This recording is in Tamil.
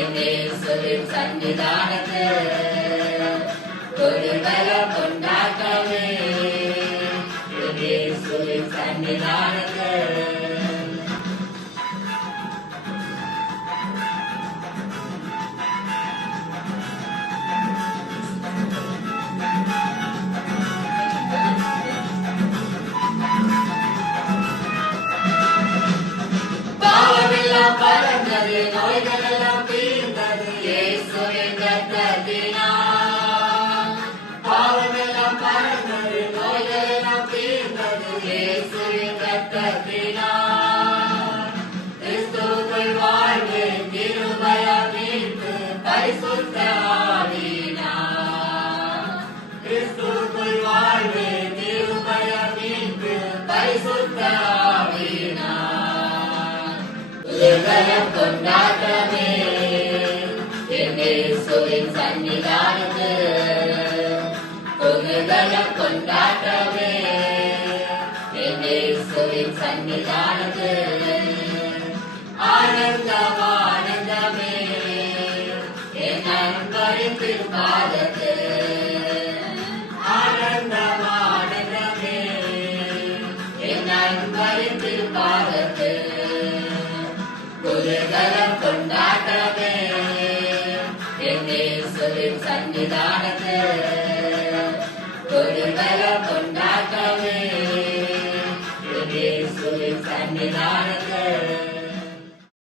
என் இயேசுவின் சன்னிதானத்து குதூகலம் கொண்டாட்டமே என் இயேசுவின் சன்னிதானத்து பாவமெல்லாம் பறந்தது நோய்கள் கொண்டாட்டமே என்னை இயேசுவின் சன்னிதானத்து உலகம் கொண்டாட்டமே இயேசுவின் சன்னிதானது ஆனந்தம் ஆனந்தமே என் நண்பரின் திருப்பாதது. ஆனந்தம் ஆனந்தமே என் நண்பரின் திருப்பாதது. குதூகலம் கொண்டாட்டமே என் இயேசுவின் சன்னிதானது Admirar